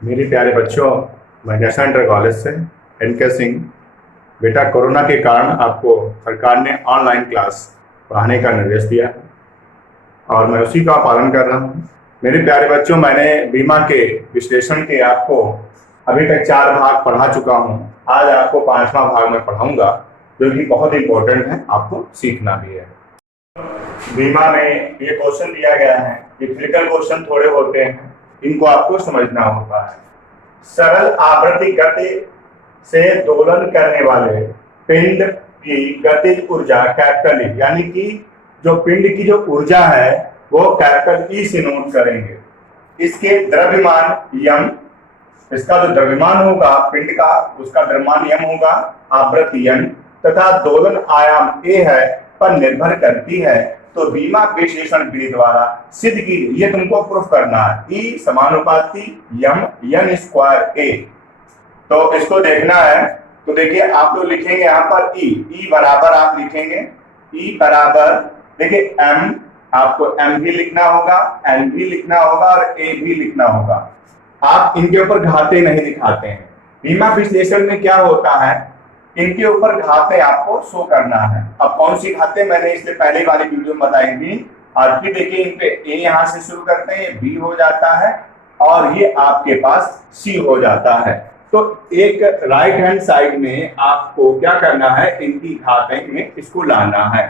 मेरे प्यारे बच्चों, मैं नेशनल इंटर कॉलेज से एनके सिंह। बेटा, कोरोना के कारण आपको सरकार ने ऑनलाइन क्लास पढ़ाने का निर्देश दिया है और मैं उसी का पालन कर रहा हूँ। मेरे प्यारे बच्चों, मैंने बीमा के विश्लेषण के आपको अभी तक 4 भाग पढ़ा चुका हूँ। आज आपको 5वां भाग में पढ़ाऊंगा, जो कि बहुत इंपॉर्टेंट है, आपको सीखना भी है। बीमा में ये क्वेश्चन दिया गया है, ये क्रिटिकल क्वेश्चन थोड़े होते हैं, इनको आपको समझना होता है। सरल आवृत्ति गति से दोलन करने वाले पिंड की गतिज ऊर्जा कैपिटल ई, यानी कि जो पिंड की जो ऊर्जा है वो कैपिटल ई से नोट करेंगे। इसके द्रव्यमान यम, इसका जो द्रव्यमान होगा पिंड का, उसका द्रव्यमान यम होगा, आवृत्ति एन तथा दोलन आयाम ए है पर निर्भर करती है। तो बीमा विश्लेषण विधि द्वारा सिद्ध की, ये तुमको प्रूफ करना है। ई समानुपाती यम एन स्क्वायर ए, तो इसको देखना है। तो देखिए, आप लोग लिखेंगे यहाँ पर ई बराबर आप लिखेंगे, ई बराबर देखिए एम, आपको एम भी लिखना होगा, एन भी लिखना होगा और ए भी लिखना होगा। आप इनके ऊपर घाते नहीं दिखाते हैं। बीमा विश्लेषण में क्या होता है, इनके ऊपर घाते आपको शो करना है। अब कौन सी घाते मैंने इससे पहले वाली वीडियो में बताई थी। और फिर देखिए, इन पे ए यहां से शुरू करते हैं, बी हो जाता है और ये आपके पास सी हो जाता है। तो एक राइट हैंड साइड में आपको क्या करना है, इनकी घातें में इसको लाना है।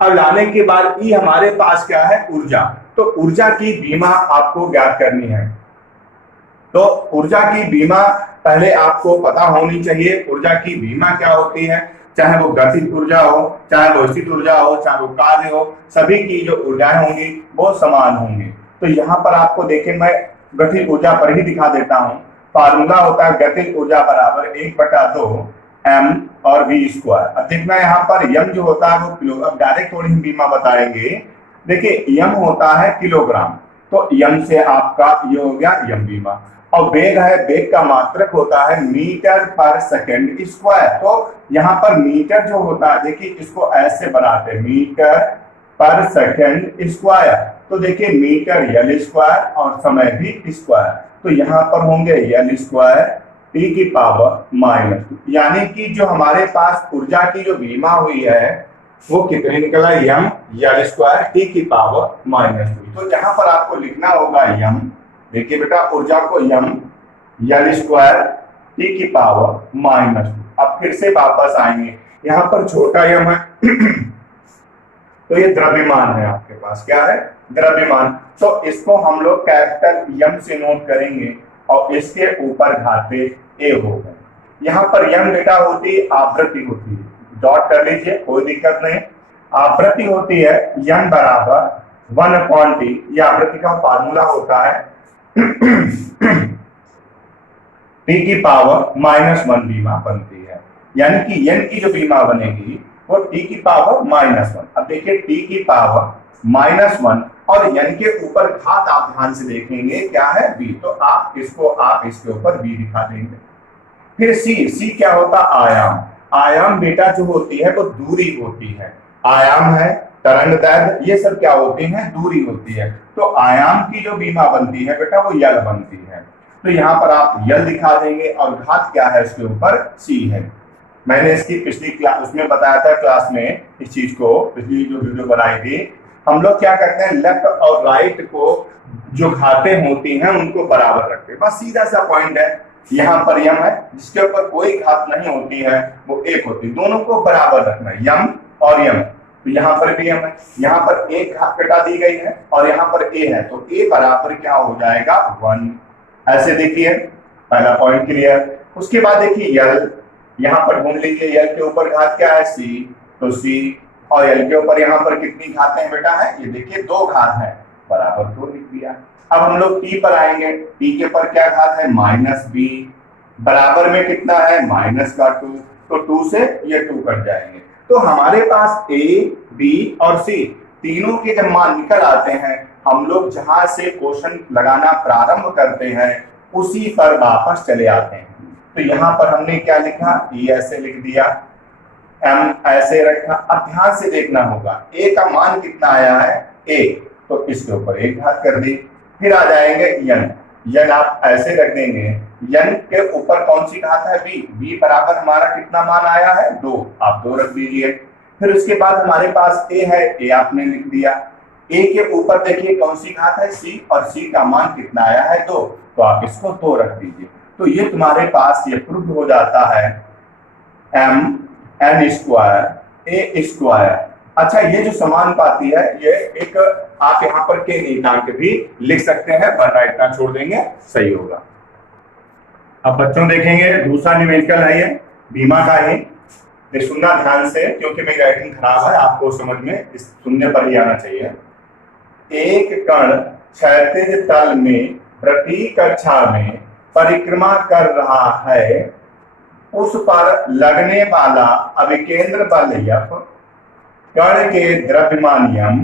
अब लाने के बाद ई हमारे पास क्या है, ऊर्जा। तो ऊर्जा की बीमा आपको ज्ञात करनी है। तो ऊर्जा की बीमा पहले आपको पता होनी चाहिए। ऊर्जा की बीमा क्या होती है, चाहे वो गतिज ऊर्जा हो, चाहे वो स्थित ऊर्जा हो, चाहे वो कार्य हो, सभी की जो ऊर्जाएं होंगी वो समान होंगी। तो यहाँ पर आपको देखें, मैं गतिज ऊर्जा पर ही दिखा देता हूँ। फार्मूला होता है गतिज ऊर्जा बराबर 1/2 m और v स्क्वायर। अब देखना यहाँ पर यम जो होता है वो किलो, अब डायरेक्ट थोड़ी ही बीमा बताएंगे। देखिए, यम होता है किलोग्राम, तो यम से आपका ये हो गया यम बीमा। और वेग है, वेग का मात्रक होता है मीटर पर सेकंड स्क्वायर। तो यहाँ पर मीटर जो होता है, देखिए इसको ऐसे बनाते हैं, मीटर पर सेकंड स्क्वायर। तो देखिए मीटर यल स्क्वायर और समय भी स्क्वायर, तो यहाँ पर होंगे यल स्क्वायर टी की पावर -2, यानी कि जो हमारे पास ऊर्जा की जो बीमा हुई है वो कितने निकला, यम यल स्क्वायर टी की पावर -2। तो यहाँ पर आपको लिखना होगा यम, देखिए बेटा, ऊर्जा को यम यल स्क्वायर टी की पावर -2। अब फिर से वापस आएंगे, यहाँ पर छोटा यम है तो ये द्रव्यमान है, आपके पास क्या है, द्रव्यमान। तो इसको हम लोग कैपिटल यम से नोट करेंगे और इसके ऊपर घाते ए हो गए। यहाँ पर यम बेटा होती है आवृत्ति होती है, डॉट कर लीजिए, कोई दिक्कत नहीं। आवृत्ति होती है यम बराबर 1/t, ये आवृत्ति का फार्मूला होता है टी की पावर -1 बीमा बनती है, यानी कि एन की जो बीमा बनेगी वो टी की पावर -1। अब देखिए टी की पावर -1 और एन के ऊपर घात आप ध्यान से देखेंगे क्या है, बी, तो आप इसके ऊपर बी दिखा देंगे। फिर सी क्या होता, आयाम। आयाम बेटा जो होती है वो दूरी होती है, आयाम है, तरंग दैर्घ्य, ये सब क्या होती है, दूरी होती है। तो आयाम की जो बीमा बनती है बेटा वो यल बनती है। तो यहाँ पर आप यल दिखा देंगे और घात क्या है, इसके ऊपर सी है। मैंने इसकी पिछली क्लास उसमें बताया था, क्लास में इस चीज को, पिछली जो वीडियो बनाई थी, हम लोग क्या करते हैं, लेफ्ट और राइट को जो घातें होती हैं उनको बराबर रखते हैं, बस सीधा सा पॉइंट है। यहाँ पर यम है, जिसके ऊपर कोई घात नहीं होती है वो एक होती है, दोनों को बराबर रखना है, यम और यम। तो यहाँ पर भी यम है, यहाँ पर एक घात घटा दी गई है और यहाँ पर ए है, तो ए बराबर क्या हो जाएगा, 1। ऐसे देखिए, पहला पॉइंट क्लियर। उसके बाद देखिए यल, यहाँ पर ढूंढ लीजिए, यल के ऊपर घात क्या है, सी, तो सी, और यल के ऊपर यहाँ पर कितनी घातें हैं बेटा, है ये देखिए 2 घात है, बराबर 2 लिख दिया। अब हम लोग टी पर आएंगे, टी के ऊपर क्या घात है, -b, बराबर में कितना है, -2, तो 2 से ये 2 कट जाएंगे। तो हमारे पास ए, बी और सी तीनों के जब मान निकल आते हैं, हम लोग जहां से क्वेश्चन लगाना प्रारंभ करते हैं उसी पर वापस चले आते हैं। तो यहाँ पर हमने क्या लिखा, ई ऐसे लिख दिया, एम ऐसे रखा। अब ध्यान से देखना होगा, ए का मान कितना आया है, 1, तो इसके ऊपर 1 घात कर दी। फिर आ जाएंगे एन, यन आप ऐसे रख देंगे, यन के ऊपर कौन सी घात है, बी, बी बराबर हमारा कितना मान आया है 2, आप 2 रख दीजिए। फिर उसके बाद हमारे पास ए है, ए आपने लिख दिया। ए के ऊपर देखिए कौन सी घात है, सी, और सी का मान कितना आया है 2, तो आप इसको 2 रख दीजिए। तो ये तुम्हारे पास ये प्रूव हो जाता है एम एन स्क्वायर ए स्क्वायर। अच्छा, ये जो समानुपाती है ये एक आप यहाँ पर के निकाल के भी लिख सकते हैं, वरना इतना छोड़ देंगे सही होगा। अब बच्चों देखेंगे दूसरा न्यूमेरिकल है ये बीमा का ही, सुनना ध्यान से क्योंकि मेरी राइटिंग खराब है, आपको समझ में इस सुनने पर ही आना चाहिए। एक कण क्षैतिज तल में प्रति कक्षा में परिक्रमा कर रहा है, उस पर लगने वाला अभिकेंद्र बल F कण के द्रव्यमान m,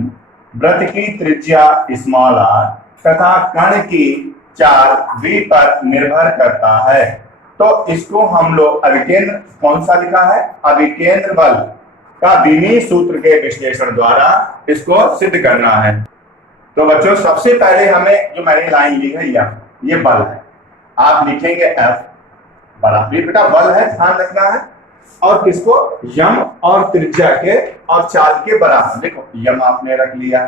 वृत्त की त्रिज्या r तथा कण की चाल v पर निर्भर करता है। तो इसको हम लोग अभिकेंद्र कौन सा लिखा है, अभिकेंद्र बल का बीमी सूत्र के विश्लेषण द्वारा इसको सिद्ध करना है। तो बच्चों सबसे पहले हमें जो मैंने लाइन ली है ये बल है, आप लिखेंगे F बराबर, ये बेटा बल है ध्यान रखना है, और किसको, यम और त्रिज्या के और चाल के बराबर। देखो यम आपने रख लिया,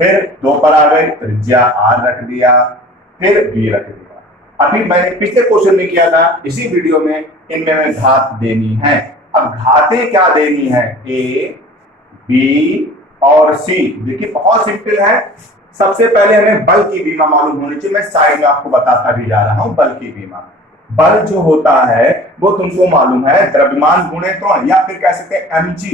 फिर 2 पर आ गए, त्रिज्या r रख दिया, फिर b रख दिया। अभी मैंने पिछले क्वेश्चन में किया था, इसी वीडियो में इनमें हमें घात देनी है। अब घातें क्या देनी है, a b और c। देखिए बहुत सिंपल है, सबसे पहले हमें बल की बीमा मालूम होनी चाहिए। मैं साइड में आपको बताता भी जा रहा हूं बल की बीमा। बल जो होता है वो तुमको मालूम है द्रव्यमान गुणे त्वरण, या फिर कह सकते हैं mg।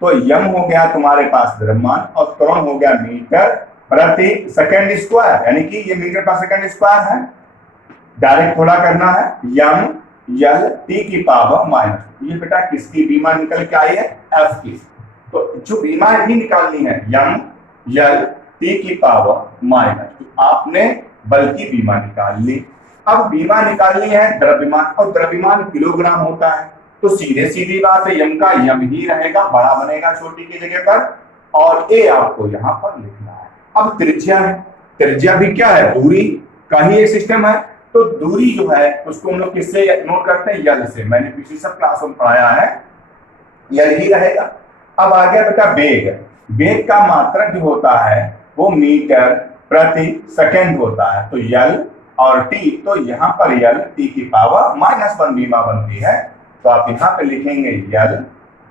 तो यम हो गया तुम्हारे पास द्रव्यमान और त्वरण हो गया मीटर प्रति सेकंड स्क्वायर, यानी कि ये मीटर पर सेकंड स्क्वायर है। डायरेक्ट थोड़ा करना है, यम यल टी की पावर माइनस, ये बेटा किसकी बीमा निकल के आई है, एफ की। तो जो बीमा भी निकालनी है यम यल टी की पावर माइनस, तो आपने बल की बीमा निकाल ली। अब बीमा निकालनी है द्रव्यमान, और द्रव्यमान किलोग्राम होता है, तो सीधे सीधी बात है यम का यम ही रहेगा, बड़ा बनेगा छोटी की जगह पर, और ए आपको यहाँ पर लिखना है। अब त्रिज्या है, त्रिज्या भी क्या है, दूरी का ही एक सिस्टम है। तो दूरी जो है उसको हम लोग किससे नोट करते हैं, यल से। मैंने पिछली सब क्लासों में पढ़ाया है, यल ही रहेगा। अब आ गया बेटा वेग, वेग का मात्रक जो होता है वो मीटर प्रति सेकंड होता है। तो यल और टी, तो यहाँ पर यल टी की पावर -1 बीमा बनती है, तो आप यहाँ पे लिखेंगे यल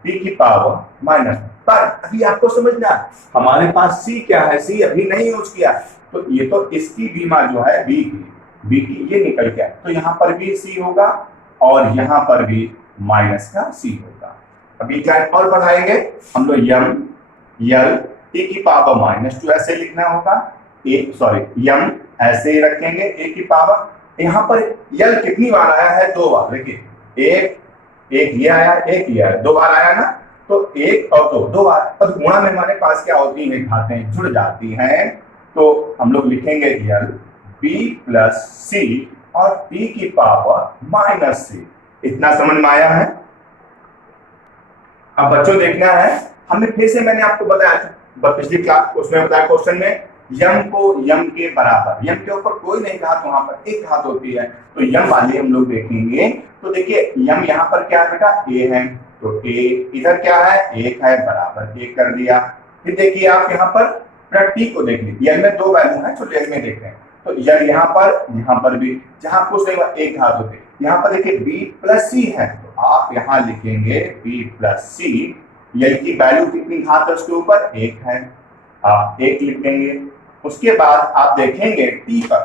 टी की पावर माइनस। पर अभी आपको समझना हमारे पास सी क्या है, सी अभी नहीं यूज किया, तो ये तो इसकी बीमा जो है बी की ये निकल गया, तो यहाँ पर भी सी होगा और यहाँ पर भी माइनस का सी होगा। अभी क्या और बढ़ाएंगे हम लोग, यम यल टी की पावर -2 ऐसे लिखना होगा, यम ऐसे ही रखेंगे ए की पावर। यहाँ पर यल कितनी बार आया है, 2 बार। देखिए एक ये आया, एक ये आया, 2 बार आया ना, तो 1 और 2 बार। अब गुणा में हमारे पास क्या होती है, घातें जुड़ जाती हैं, तो हम लोग लिखेंगे यल बी प्लस सी और टी की पावर -c। इतना समझ में आया है। अब बच्चों देखना है, हमने फिर से मैंने आपको बताया था पिछली क्लास उसमें बताया क्वेश्चन में, यम को यम के बराबर, यम के ऊपर कोई नहीं घात, वहां पर एक घात होती है, तो यम वाली हम लोग देखेंगे। तो देखिए यम यहाँ पर क्या है बेटा, ए है, तो ए इधर क्या है, 1 है, बराबर 1 कर दिया। फिर देखिए आप यहाँ पर टी को देख लीजिए, यल में 2 वैल्यू है, तो यल में देखते हैं, तो यल यहाँ पर भी जहां कुछ नहीं हुआ एक घात होती है। यहाँ पर देखिए बी प्लस सी है, तो आप यहाँ लिखेंगे बी प्लस सी। यल की वैल्यू कितनी घात है उसके ऊपर, 1 है, आप 1 लिख देंगे। उसके बाद आप देखेंगे टी पर,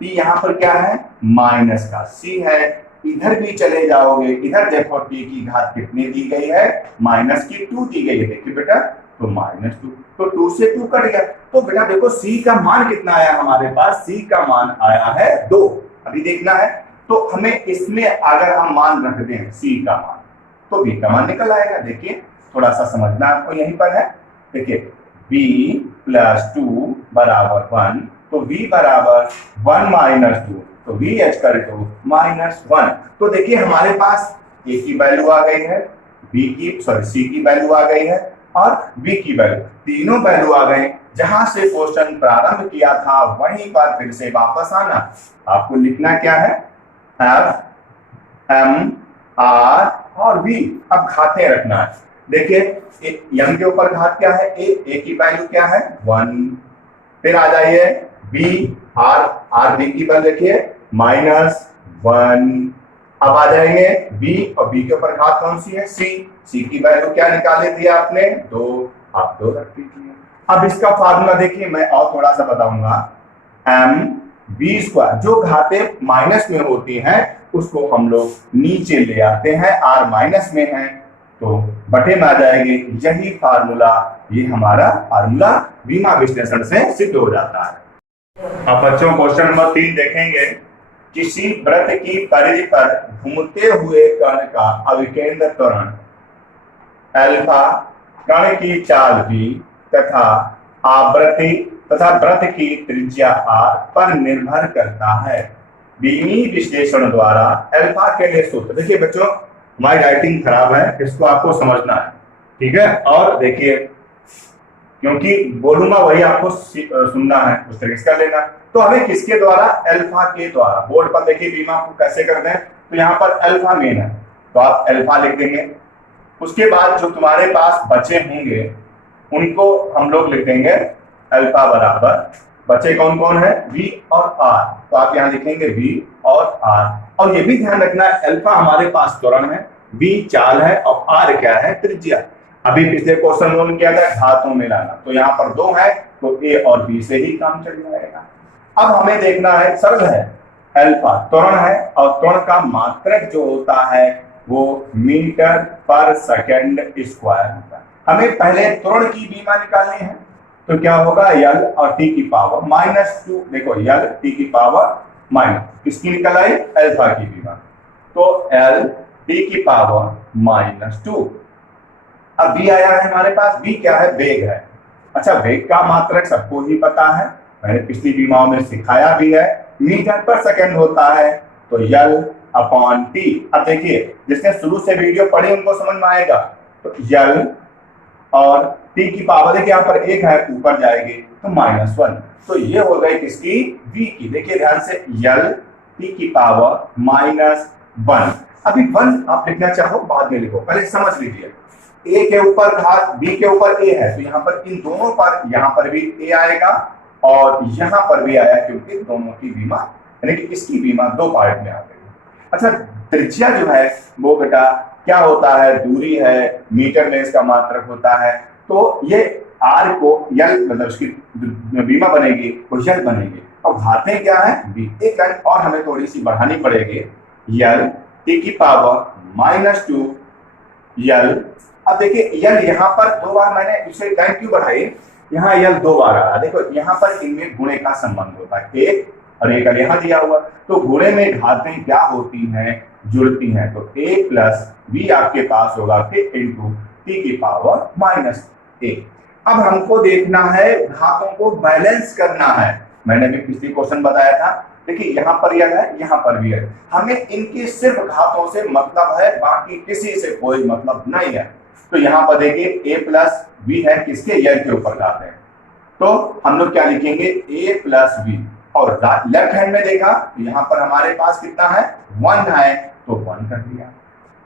टी यहाँ पर क्या है, माइनस का सी है। इधर भी चले जाओगे, इधर देखो टी की घात कितनी दी गई है, -2 दी गई है। देखिए बेटा, तो -2, तो 2 से 2 कट गया, तो बेटा देखो सी का मान कितना आया हमारे पास, सी का मान आया है 2। अभी देखना है, तो हमें इसमें अगर हम मान रख दें सी का मान, तो बी का मान निकल आएगा। देखिए थोड़ा सा समझना आपको यहीं पर है। देखिए b + 2 = 1, तो v बराबर 1 - 2, तो v -1। तो देखिए हमारे पास a की वैल्यू आ गई है, c की वैल्यू आ गई है, और b की वैल्यू, तीनों वैल्यू आ गए। जहां से क्वेश्चन प्रारंभ किया था वहीं पर फिर से वापस आना। आपको लिखना क्या है, एफ एम आर और वी। अब घातें रखना है। देखिए एम के ऊपर घात क्या है, ए की वैल्यू क्या है 1। फिर आ जाइए बी, आर बी की वैल्यू देखिए -1। अब आ जाएंगे बी, और बी के ऊपर घात कौन सी है, सी की वैल्यू क्या निकाले थी आपने 2, आप 2 रख दीजिए। अब इसका फार्मूला देखिए, मैं और थोड़ा सा बताऊंगा। एम बी स्क्वायर, जो घातें माइनस में होती हैं उसको हम लोग नीचे ले आते हैं, आर माइनस में है तो बटे में आ जाएंगे। यही फार्मूला, ये हमारा फार्मूला बीमा विश्लेषण से सिद्ध हो जाता है। अब बच्चों क्वेश्चन नंबर 3 देखेंगे। किसी वृत्त की परिधि पर घूमते हुए कण का अभिकेंद्र त्वरण अल्फा, कण की चाल भी तथा आवृत्ति तथा वृत्त की त्रिज्या आर पर निर्भर करता है। बीमी विश्लेषण द्वारा अल्फा के लिए सूत्र। देखिए बच्चों हमारी राइटिंग खराब है, इसको आपको समझना है, ठीक है। और देखिए क्योंकि बोलूंगा वही आपको सुनना है, उस तरीके से कर लेना। तो हमें किसके द्वारा, अल्फा के द्वारा। बोर्ड पर देखिए बीमा को कैसे करते हैं, तो यहाँ पर अल्फा मेन है तो आप अल्फा लिख देंगे। उसके बाद जो तुम्हारे पास बचे होंगे उनको हम लोग लिख देंगे अल्फा बराबर, बचे कौन कौन है, वी और आर, तो आप यहाँ लिखेंगे वी और आर। और ये भी ध्यान रखना है अल्फा हमारे पास त्वरण है, वी चाल है और आर क्या है, त्रिज्या। अभी पिछले क्वेश्चन में किया था घातों में लाना, तो यहाँ पर 2 है तो ए और बी से ही काम चल जाएगा। अब हमें देखना है, सरल है, अल्फा त्वरण है और त्वरण का मात्रक जो होता है वो मीटर पर सेकंड स्क्वायर होता है। हमें पहले त्वरण की बीमा निकालनी है, तो क्या होगा यल और टी की पावर -2। देखो यल टी की पावर माइनस, किसकी निकल आई, अल्फा की बीमा, तो एल टी की पावर -2। अब बी आया है हमारे पास, बी क्या है, वेग है। अच्छा वेग का मात्रक सबको ही पता है, मैंने पिछली बीमाओं में सिखाया भी है, मीटर पर सेकंड होता है, तो यल अपॉन टी। अब देखिए जिसने शुरू से वीडियो पढ़ी उनको समझ में आएगा, तो यल और टी की पावर देखिए यहाँ पर 1 है, ऊपर जाएगी तो -1, तो ये हो गई किसकी, v की। देखिए ध्यान से यल टी की पावर -1। अभी 1 आप लिखना चाहो बाद में लिखो, पहले समझ लीजिए। ए के ऊपर घात बी के ऊपर ए है, तो यहाँ पर इन दोनों पर, यहाँ पर भी ए आएगा और यहाँ पर भी आया, क्योंकि दोनों की बीमा यानी कि इसकी बीमा 2 पार्ट में आ गई। अच्छा त्रिज्या जो है वो बेटा क्या होता है, दूरी है, मीटर में इसका मात्रक होता है, तो ये आर को यल मतलब उसकी बीमा बनेगी और यल बनेगी। अब घातें क्या है, बी। एक लाइन और हमें थोड़ी सी बढ़ानी पड़ेगी, यल टी की पावर -2 यल। अब देखिए यल यहाँ पर 2 बार, मैंने इसे लाइन क्यों बढ़ाई, यहाँ यल 2 बार आ रहा है। देखो यहाँ पर इनमें गुणे का संबंध होता है, एक और एक यहाँ दिया हुआ, तो गुणे में घातें क्या होती हैं, जुड़ती हैं, तो a प्लस बी आपके पास होगा फिर इंटू टी की पावर -1। अब हमको देखना है, घातों को बैलेंस करना है। मैंने भी पिछली क्वेश्चन बताया था, देखिए यहाँ पर यल है, यहाँ पर भी है, हमें इनकी सिर्फ घातों से मतलब है, बाकी किसी से कोई मतलब नहीं है। तो यहाँ पर देखिए a प्लस बी है, किसके, यल के ऊपर घात है, तो हम लोग क्या लिखेंगे a प्लस बी। और लेफ्ट हैंड में देखा तो यहाँ पर हमारे पास कितना है, 1 है, तो 1 कर दिया।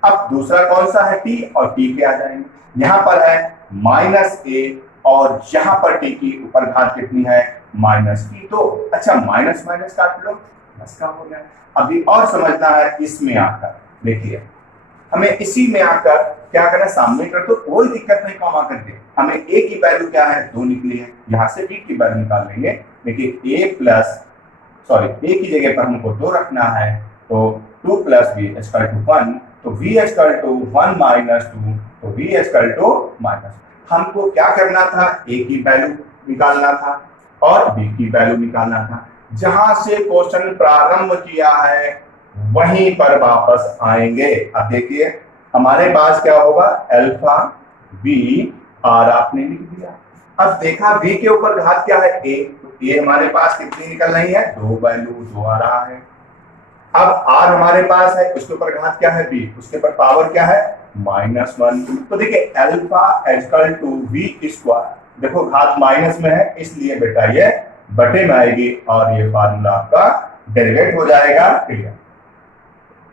अब दूसरा कौन सा है, t, और t पे आ जाएंगे। यहाँ पर है -a और यहाँ पर t की ऊपर घात कितनी है, -t, तो अच्छा माइनस माइनस काट लो, बस काम हो गया। अभी और समझना है इसमें आकर, देखिए हमें इसी में आकर क्या करना, सामने कर तो कोई दिक्कत नहीं, कॉमा करके हमें a की वैल्यू क्या है, 2 निकली है, यहाँ से b की वैल्यू निकाल लेंगे। देखिए a की जगह पर हमको 2 रखना है, तो 2 + b = 1, तो v = 1 - 2, तो v = हमको क्या करना था, a की वैल्यू निकालना था और b की वैल्यू निकालना था। जहां से क्वेश्चन प्रारंभ किया है वहीं पर वापस आएंगे। अब देखिए हमारे पास क्या होगा, अल्फा बी आर आपने लिख दिया। अब देखा v के ऊपर घात क्या है, a, तो a हमारे पास कितनी निकल रही है, 2 वैल्यू 2 आ रहा है। अब r हमारे पास है, उसके ऊपर घात क्या है, b, उसके ऊपर पावर क्या है, -1। तो देखिए अल्फा = v²। देखो घात माइनस में है इसलिए बेटा ये बटे में आएगी और ये फार्मूला आपका डेरिवेट हो जाएगा। क्लियर।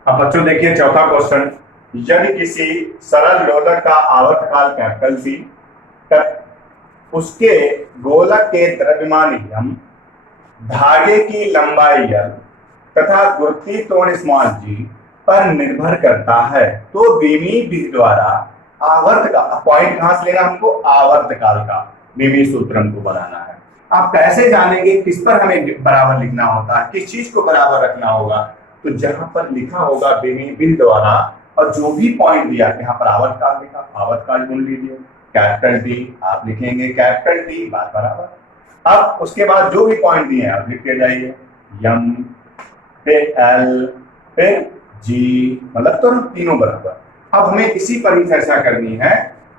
अब बच्चों देखिए चौथा क्वेश्चन, यदि किसी सरल लोलक का आवर्तकाल कैपिटल सी तब उसके गोलक के द्रव्यमान m, धागे की लंबाई l तथा गुरुत्वीय त्वरण स्मॉल g पर निर्भर करता है, तो बीमी विधि द्वारा आवर्त का पॉइंट कहां से लेना हमको, आवर्तकाल का बीमी सूत्र हमको बनाना है। आप कैसे जानेंगे किस पर हमें बराबर लिखना होता है, किस चीज को बराबर रखना होगा, तो जहां पर लिखा होगा बीमी विधि द्वारा और जो भी पॉइंट दिया, यहाँ पर आवर्तकाल लिखा, आवर्तकाल गुण लीजिए, कैपिटल डी आप लिखेंगे कैपिटल डी बार बराबर। अब उसके बाद जो भी पॉइंट दिए आप लिखते जाइए, यम फिर एल फिर जी, मतलब तो तीनों बराबर। अब हमें इसी पर ही चर्चा करनी है।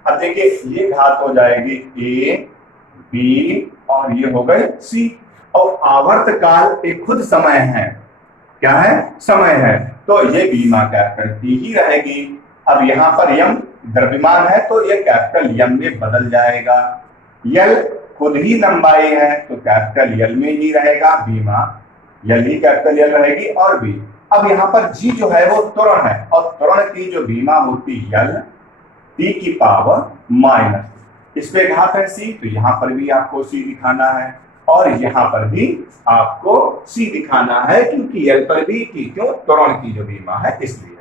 अब देखिए ये घात हो जाएगी ए बी और ये हो गए सी, और आवर्तकाल एक खुद समय है, क्या है, समय है, तो ये बीमा कैपिटल टी ही रहेगी। अब यहाँ पर यम द्रव्यमान है तो ये कैपिटल यम में बदल जाएगा, यल खुद ही लंबाई है तो कैपिटल यल में ही रहेगा, बीमा यल ही कैपिटल यल रहेगी और बी। अब यहाँ पर जी जो है वो त्वरण है और त्वरण की जो बीमा होती यल टी की पावर माइनस, इस पे घात है सी तो यहाँ पर भी आपको सी दिखाना है और यहाँ पर भी आपको सी दिखाना है, क्योंकि यल पर भी टी क्यों, त्वरण की जो बीमा है इसलिए।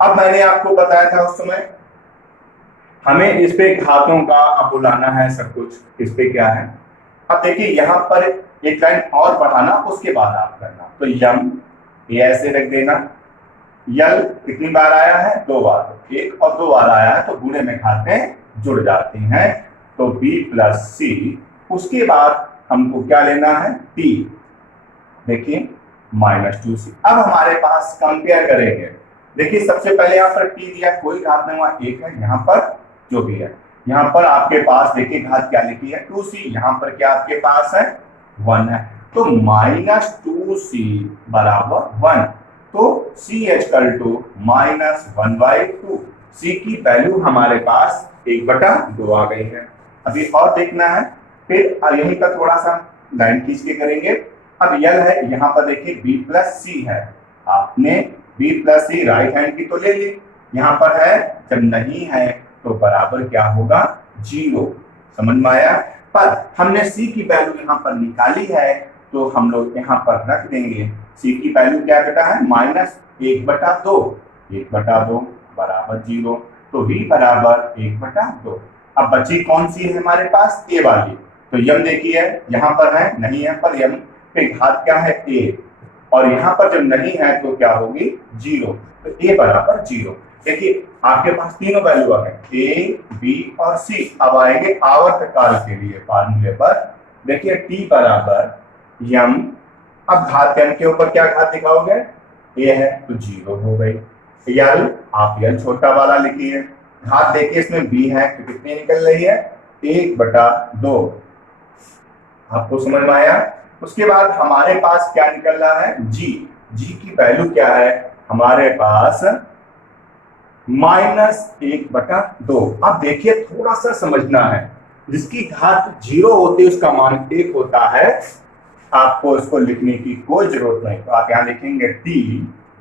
अब मैंने आपको बताया था उस समय हमें इस पे घातों का अब बुलाना है सब कुछ, इस पे क्या है। अब देखिए यहाँ पर एक लाइन और बढ़ाना उसके बाद आप करना, तो यम ये ऐसे रख देना, यल कितनी बार आया है, 2 बार, एक और 2 बार आया है तो गुणे में घातें जुड़ जाती हैं, तो b प्लस सी, उसके बाद हमको क्या लेना है t, देखिए -2c। अब हमारे पास कंपेयर करेंगे, देखिए सबसे पहले यहाँ पर t दिया, कोई घात नहीं हुआ, 1 है, यहाँ पर जो भी है, यहाँ पर आपके पास देखिए घात क्या लिखी है 2c, यहाँ पर क्या आपके पास है 1 है, तो -2c बराबर 1, तो c इक्वल टू -1/2, c की वैल्यू हमारे पास 1/2 आ गई है। अभी और देखना है, फिर यहीं पर थोड़ा सा लाइन खींच के करेंगे। अब यल है, यहाँ पर देखिए b प्लस सी है, आपने b प्लस सी राइट हैंड की तो ले ली, यहाँ पर है जब नहीं है तो बराबर क्या होगा 0, समझ में आया। पर हमने c की वैल्यू यहाँ पर निकाली है तो हम लोग यहाँ पर रख देंगे, c की वैल्यू क्या बेटा है -1/2, 1/2 बराबर 0, तो v बराबर 1/2। अब बची कौन सी है हमारे पास, a वाली, तो यम देखिए यहाँ पर है, नहीं है, पर यम पे घात क्या है a, और यहाँ पर जब नहीं है तो क्या होगी 0, तो a बराबर 0। देखिए आपके पास तीनों वैल्यू आ गए a b और c। अब आएंगे आवर्तकाल के लिए फार्मूले पर, देखिए t बराबर यम, अब घात m के ऊपर क्या घात दिखाओगे, a है तो 0 हो गई, यल आप यल छोटा वाला लिखिए, घात देखिए इसमें b है तो कितनी निकल रही है 1/2, आपको समझ में आया। उसके बाद हमारे पास क्या निकल रहा है g, g की वैल्यू क्या है हमारे पास -1/2। अब देखिए थोड़ा सा समझना है, जिसकी घात 0 होती है उसका मान 1 होता है, आपको इसको लिखने की कोई जरूरत नहीं, तो आप यहाँ लिखेंगे t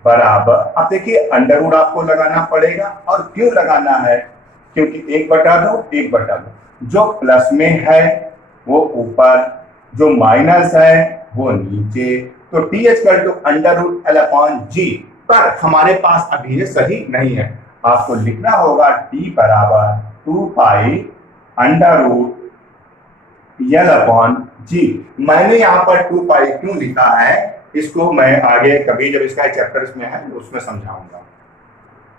बराबर, अब देखिए अंडर रूट आपको लगाना पड़ेगा, और क्यों लगाना है, क्योंकि 1/2 जो प्लस में है वो ऊपर, जो माइनस है वो नीचे, तो t √L/G, पर हमारे पास अभी ये सही नहीं है, आपको लिखना होगा t बराबर 2π √L/G। मैंने यहाँ पर 2π क्यों लिखा है, इसको मैं आगे कभी जब इसका चैप्टर इसमें है उसमें समझाऊंगा।